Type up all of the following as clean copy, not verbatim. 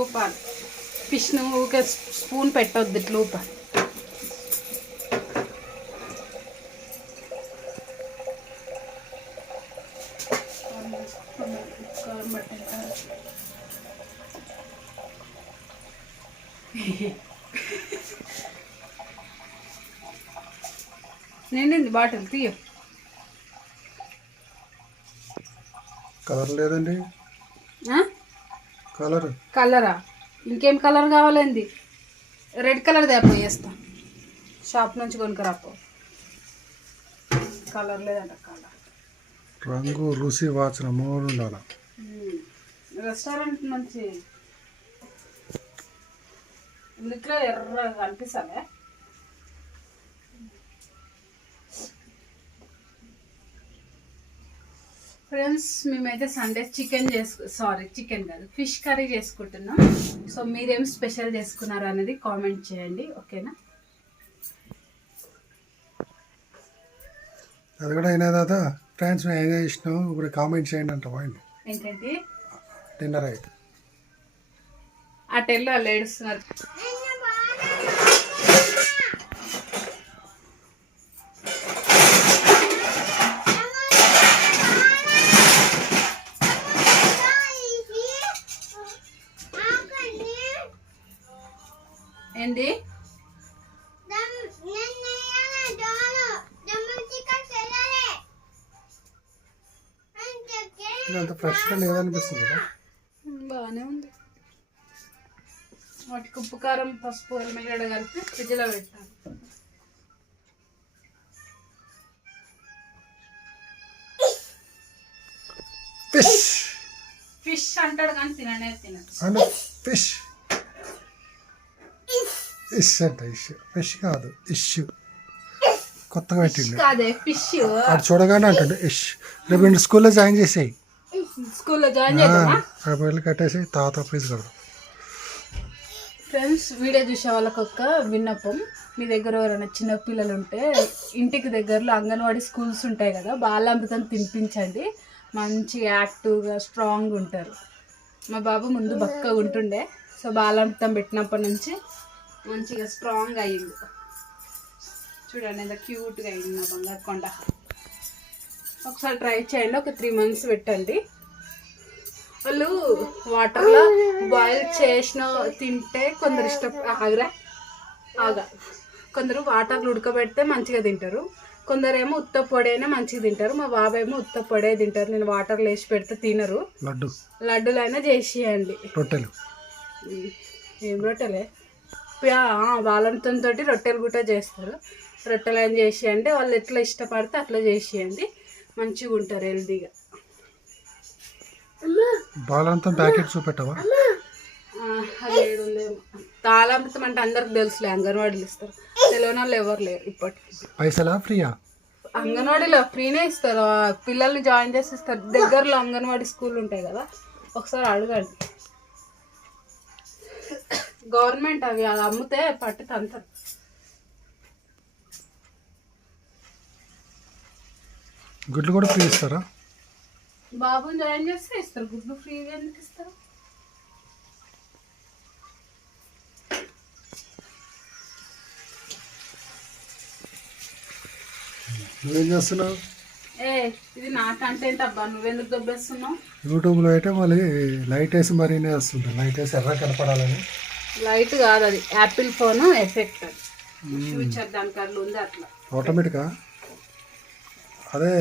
ఊపాలి. ఫిష్ను ఊకే స్పూన్ పెట్టొద్దు, ఇట్లా ఊపాలి. నిండింది బాటిల్, తీయ. కలర్ లేదండి. కలరా? ఇంకేం కలర్ కావాలండి? రెడ్ కలర్ తేపో, వేస్తా. షాప్ నుంచి కొనుక్కరాపో. కలర్ లేదంట. కలర్, రంగు, రుచి, వాసన మూడు ఉండాలి. రెస్టారెంట్ నుంచి ఇందులో ఎర్ర కనిపిస్తానే. ఫ్రెండ్స్, మేమైతే సండే చికెన్ కాదు, ఫిష్ కర్రీ చేసుకుంటున్నాం. సో మీరేం స్పెషల్ చేసుకున్నారు అనేది కామెంట్ చేయండి, ఓకేనా? అది కూడా అయినా దాదా ఫ్రెండ్స్ మేము ఏం చేసినాం ఇప్పుడు కామెంట్ చేయండి అంట. పోయింది ఏంటంటే డిన్నర్ అయితే ఆ టెల్లో వాళ్ళు ఏడుస్తున్నారు. ఏంటి? అంత ఫ్రెష్గా లేదనిపిస్తుంది కదా. బాగానే ఉంది. వాటికి ఉప్పు, కారం, పసుపు, ఎల్లిగడ్డ కలిపి ఫ్రిడ్జ్లో పెట్టాను. ఫిష్ అంటాడు కానీ తినడు. ఫిష్ ఇష్ అంట. ఫిష్ కాదు, ఇష్. కొత్తగా పెట్టిండు. ఫిష్ అది చూడగానే అంటాడు ఇష్. రేపు స్కూల్లో జాయిన్ చేసేయి. స్కూల్లో జాయిన్ చేద్దామా? కట్టేసి తాత ఫీజు కడదాం. ఫ్రెండ్స్, వీడియో చూసే వాళ్ళకి ఒక విన్నపం. మీ దగ్గర ఎవరైనా చిన్న పిల్లలు ఉంటే ఇంటికి దగ్గరలో అంగన్వాడీ స్కూల్స్ ఉంటాయి కదా, బాలామృతం తినిపించండి. మంచిగా యాక్టివ్గా స్ట్రాంగ్గా ఉంటారు. మా బాబు ముందు బక్కగా ఉంటుండే, సో బాలామృతం పెట్టినప్పటి నుంచి మంచిగా స్ట్రాంగ్ అయ్యింది. చూడండి ఎంత క్యూట్గా అయింది నా బంగారు కొండ. ఒకసారి ట్రై చేయండి, ఒక 3 months పెట్టండి. వాళ్ళు వాటర్లో బాయిల్ చేసిన తింటే కొందరు కొందరు వాటర్లు ఉడకబెడితే మంచిగా తింటారు, కొందరేమో ఉత్త పొడైనా మంచిగా తింటారు. మా బాబాయ్ ఏమో ఉత్త పొడే తింటారు. నేను వాటర్లో వేసి పెడితే తినరు. లడ్డూలైనా చేసేయండి. రొట్టెలు ఏం రొట్టెలే? బాలంతంతో రొట్టెలు కూడా చేస్తారు. రొట్టెలు ఏం చేసేయండి, వాళ్ళు ఎట్లా ఇష్టపడితే అట్లా చేసేయండి. మంచిగా ఉంటారు, హెల్తీగా. బాలంతం ప్యాకెట్ చూపెట్టవా? అది ఏడుందేమో. బాలామృతం అంటే అందరికి తెలుసులే, అంగన్వాడీలు ఇస్తారు. తెలియని వాళ్ళు ఎవరు లేరు ఇప్పటికి. పైసలా ఫ్రీయా? అంగన్వాడీలో ఫ్రీనే ఇస్తారు. పిల్లల్ని జాయిన్ చేసి ఇస్తారు. దగ్గరలో అంగన్వాడీ స్కూల్ ఉంటాయి కదా, ఒకసారి అడగండి. గవర్నమెంట్ అవి అది అమ్మితే పట్టి తంతారు. గుడ్లు కూడా ఫ్రీ ఇస్తారా? బాబుని జాయిన్ చేస్తే ఇస్తారు. గుడ్లు ఫ్రీగా ఎందుకు ఇస్తారు? నువ్వేం చేస్తున్నావు? ఇది నా కంటెంట్ అబ్బా, నువ్వెందుకు దొబ్బేస్తున్నావు? యూట్యూబ్లో అయితే మళ్ళీ లైట్ వేసి మరీనే వస్తుంది. లైట్ వేసి ఎర్ర కనపడాలని. లైట్ కాదు, అది యాపిల్ ఫోన్ ఎఫెక్ట్. ఫ్యూచర్ దానికి అట్లా ఉంది. అట్లా ఆటోమేటిక్గా అదే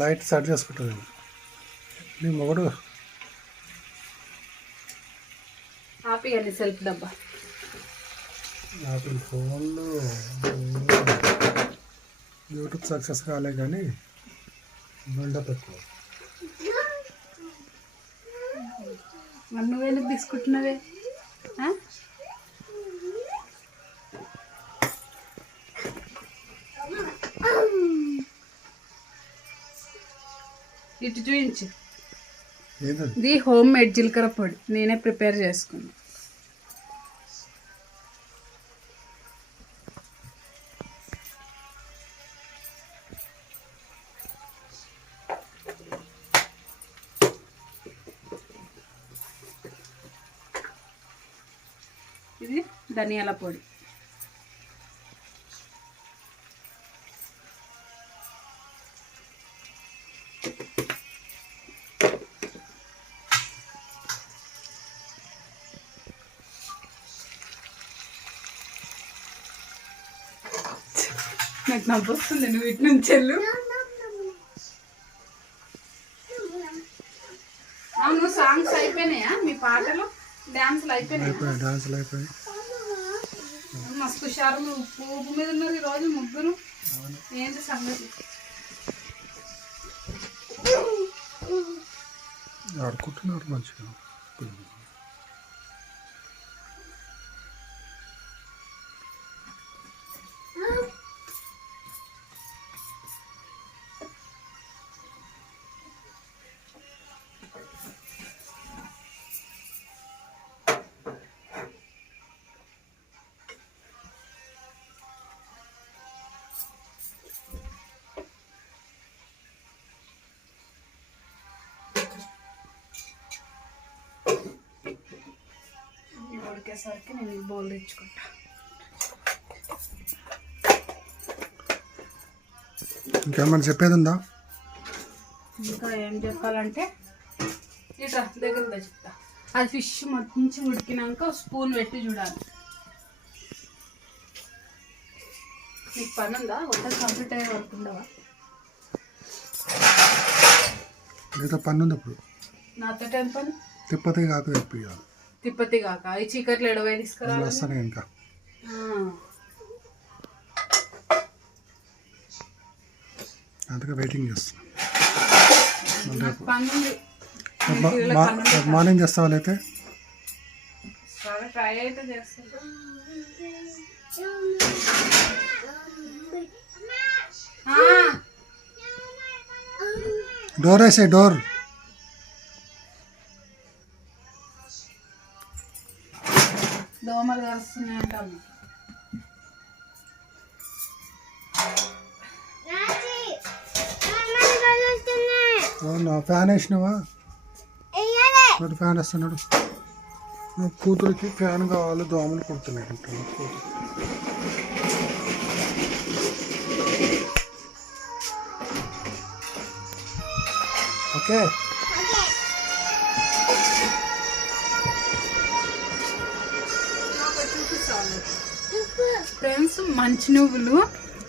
లైట్ సెట్ చేసుకుంటుంది. నీ మొగడు ఆపియండి సెల్ఫ్ డబ్బా. యాపిల్ ఫోన్లు యూట్యూబ్ సక్సెస్ కాలే కానీ బిల్డప్ ఎక్కువ. నువ్వెందుకు తీసుకుంటున్నావే? ఇటు చూపించు. ఇది హోమ్ మేడ్ జీలకర్ర పొడి, నేనే ప్రిపేర్ చేసుకున్నాను. ఇది ధనియాల పొడి. నాకు నవ్వు వస్తుంది, నువ్వు ఇటు నుంచి వెళ్ళు. అవును, సాంగ్స్ అయిపోయినాయా మీ పాటలు? డాన్సులు అయిపోయినాయి? మస్తు హుషారు, నువ్వు పూపు మీద ఉన్నారు ఈరోజు ముగ్గురు. ఏంటి సంగతి? ఆడుకుంటున్నారు మంచిగా. ఉడికేసరికి నేను ఈ బౌల్ తెచ్చుకుంటా. ఇంకేమన్నా చెప్పేది ఉందా? ఇంకా ఏం చెప్పాలంటే ఇట్లా దగ్గర చెప్తా. అది ఫిష్ మంచి ఉడికినాక స్పూన్ పెట్టి చూడాలి. నీకు పని ఉందా? వంట కంప్లీట్ అయ్యే వరకు ఉండవా? లేదా పని ఉంది ఇప్పుడు. నాతో టైం పని తిప్పతే కాక తెప్పియాలి. తిప్పతి కాక ఈ చీకట్లు ఎడవై తీసుకురా. వస్తాను ఇంకా. అందుకే వెయిటింగ్ చేస్తాను. మార్నింగ్ చేస్తావా? అయితే ట్రై అయితే చేస్తా. డోర్ వేసే డోర్. దోమలు కరుస్తున్నాయి అంటాము. నా ఫ్యాన్ వేసినావా? ఫ్యాన్ వేస్తున్నాడు. నా కూతురికి ఫ్యాన్ కావాలి, దోమలు కుడుతున్నాయి అంటాను. ఓకే. ఫ్రెండ్స్, మంచి నువ్వులు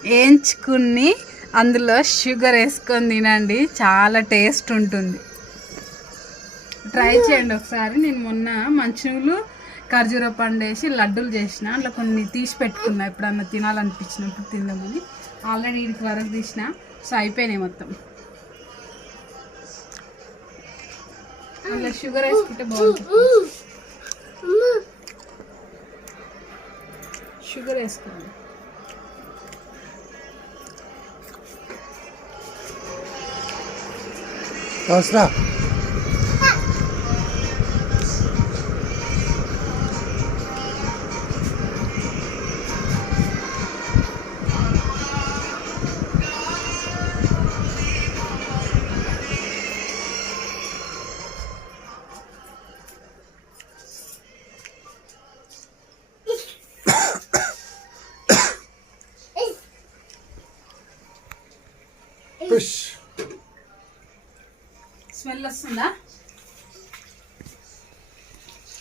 వేయించుకుని అందులో షుగర్ వేసుకొని తినండి, చాలా టేస్ట్ ఉంటుంది. ట్రై చేయండి ఒకసారి. నేను మొన్న మంచి నువ్వులు ఖర్జూర పండు వేసి లడ్డూలు చేసిన, అట్లా కొన్ని తీసి పెట్టుకున్నా, ఎప్పుడన్నా తినాలనిపించినప్పుడు తిందామని. ఆల్రెడీ వీడికి వరకు తీసిన, సో అయిపోయినాయి మొత్తం. అందులో షుగర్ వేసుకుంటే బాగుంటుంది. షుగర్ వేసుకోండి. అవసరా స్మెల్ వస్తుందా?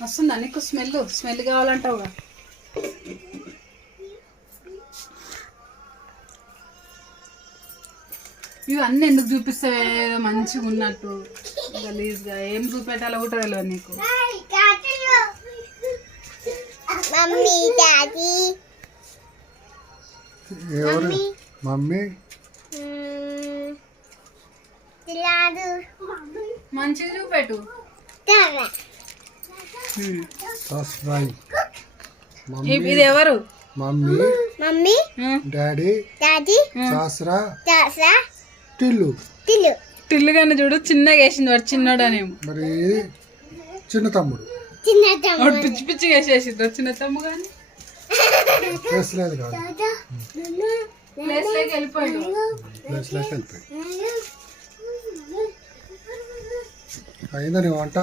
వస్తుందా నీకు స్మెల్? స్మెల్ కావాలంటావుగా. ఇవన్నీ ఎందుకు చూపిస్తావే? మంచిగా ఉన్నట్టు గలీజ్గా ఏం చూపెట్టాలో కూడా తెలియదు నీకు. మమ్మీ మంచిగా చూపెట్టు. ఇది ఎవరు? మమ్మీ డాడీ సాస్రా టిల్లు. టిల్లు కానీ చూడు చిన్నగా వేసింది, వాడు చిన్నోడనేమో. మరి చిన్న తమ్ముడు పిచ్చి పిచ్చిగా వేసేసింది చిన్న తమ్ము. కానీ లేదు కాదు, ప్లేస్లోకి వెళ్ళిపోయాడు. అయిందా నీ వంట?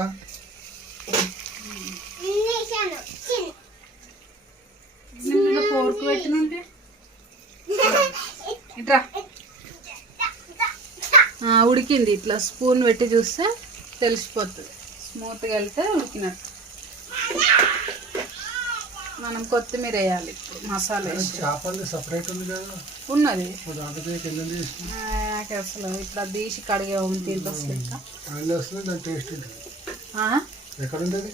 ఉడికింది. ఇట్లా స్పూన్ పెట్టి చూస్తే తెలిసిపోతుంది. స్మూత్గా వెళ్తే ఉడికినట్టు. మనం కొత్తిమీర వేయాలి ఇప్పుడు, మసాలా వేసి. చేపలు సపరేట్ ఉంది కదా ఉన్నది దాంట్లో అసలు ఇట్లా తీసి కడిగే ఉంది. దీంట్లో వస్తుంది దాని టేస్ట్ ఉంటుంది. ఎక్కడ ఉంటుంది?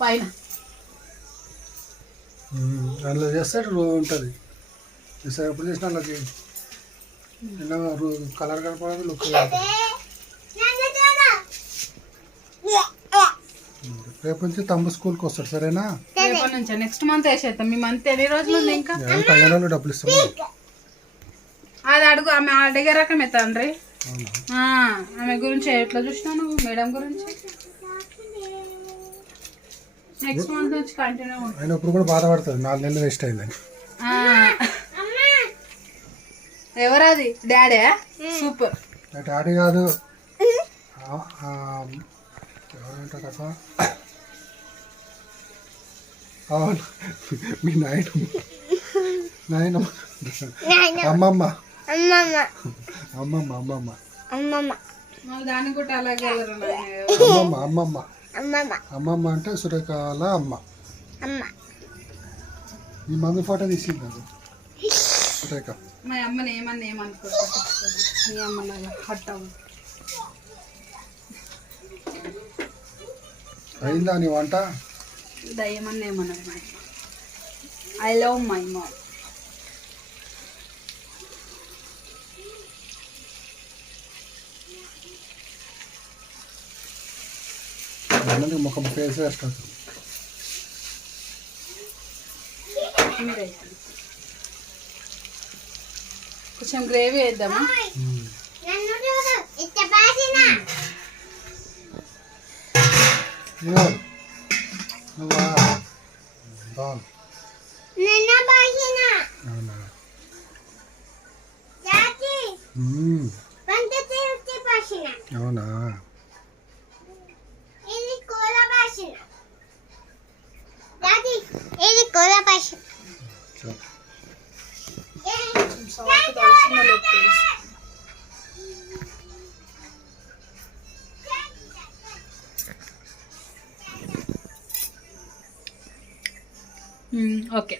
పైన అందులో చేస్తే ఉంటుంది. ఎప్పుడు చేసినా అలాగే కలర్ కనపడదు, లుక్. రేపు నుంచి తమ్ముడు స్కూల్కి వస్తాడు, సరేనా? రేపటి నుంచి నెక్స్ట్ మంత్ వేసేద్దాం. మీ మంత్ ఎన్ని రోజులు ఉంది ఇంకా? 15 రోజులు డబ్బులు ఇస్తాము. అది అడుగు, ఆమె అడిగే రకమే తండ్రి. ఆమె గురించి ఎట్లా చూసినావు నువ్వు? మేడం గురించి నెక్స్ట్ మంత్ నుంచి కంటిన్యూ ఉంటుంది. అయినప్పుడు కూడా బాధపడుతుంది, 4 నెలలు వేస్ట్ అయిందని. ఎవరది? డాడీ? సూపర్. డాడీ కాదు, ఎవరంటారప్ప? అవును, మీ నాయనమ్మ అమ్మమ్మ అమ్మమ్మ అమ్మమ్మ అమ్మమ్మ. దానికి కూడా అలాగే అమ్మమ్మ అమ్మమ్మ అమ్మమ్మ అంటే సురేఖల అమ్మ. మీ మమ్మీ ఫోటో తీసింది అది సురేఖ. మా అమ్మని ఏమన్నా ఏమనుకోవచ్చు, మీ అమ్మలాగా హట్ అవ్వదు. అయిందా నీ వంట? దయ్యమన్నా ఏమన్నది మా అమ్మ. I love my mom. అన్నది ముఖం ఫేస్ వేస్తుంది. కొంచెం గ్రేవీ వేద్దామా? నువ్వా బాగుంది. అవునా? ఓకే,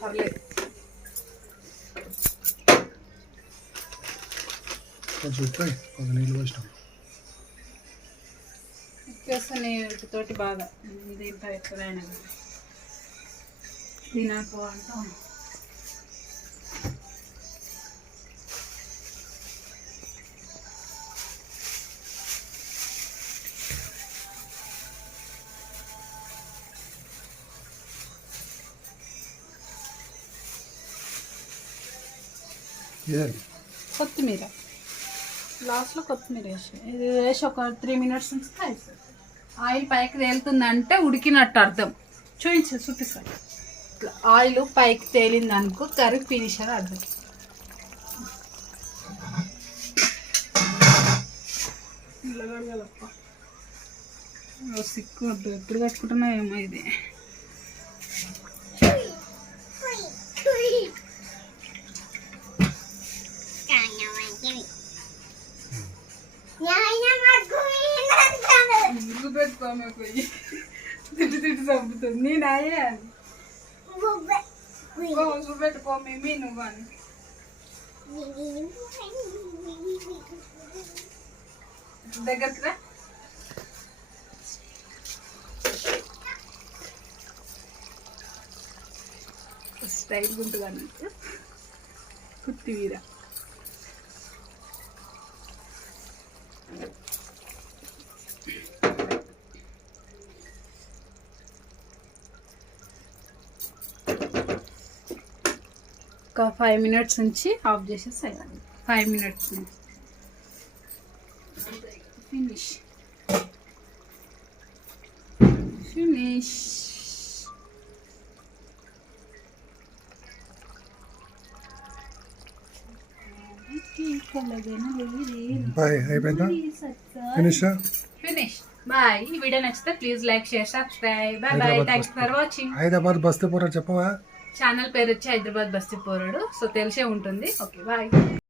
పర్లేదు. కొంచెం ఉప్పు, కొంచెం నీళ్ళు పోసినాం. తోటి బాగా దీంట్లో ఎక్కడైనా తినకు అంటూ. కొత్తిమీర లాస్ట్లో కొత్తిమీర వేసి, ఇది వేసి ఒక 3 minutes ఉంచితే అయిపోతుంది. ఆయిల్ పైకి తేలుతుందంటే ఉడికినట్టు అర్థం. చూపిస్తాను. ఇట్లా ఆయిల్ పైకి తేలింది అనుకో, కర్రీ ఫినిష్ అని అర్థం. సిక్కు వద్దు, ఎప్పుడు కట్టుకుంటున్నా ఏమో ఇది. పెట్టుకోమే పోయి తిట్టి చంపుతుంది. నేను అయ్యా పెట్టుకో మేమీ నువ్వు అని. దగ్గర స్టైల్ ఉంటుంది అన్నట్టు. కొత్తిమీర ఒక 5 minutes నుంచి ఆఫ్ చేసేసి 5 minutes నుంచి ఫినిష్. అయిపోయిందా? ఫినిష్. బాయ్. ఈ వీడియో నచ్చితే please like, share, subscribe. Bye bye. Thanks for watching. Hyderabad బస్తీ పోరా చెప్పవా? ఛానల్ పేరు వచ్చి హైదరాబాద్ బస్తీ పోరాడు. సో తెలిసే ఉంటుంది. Okay bye.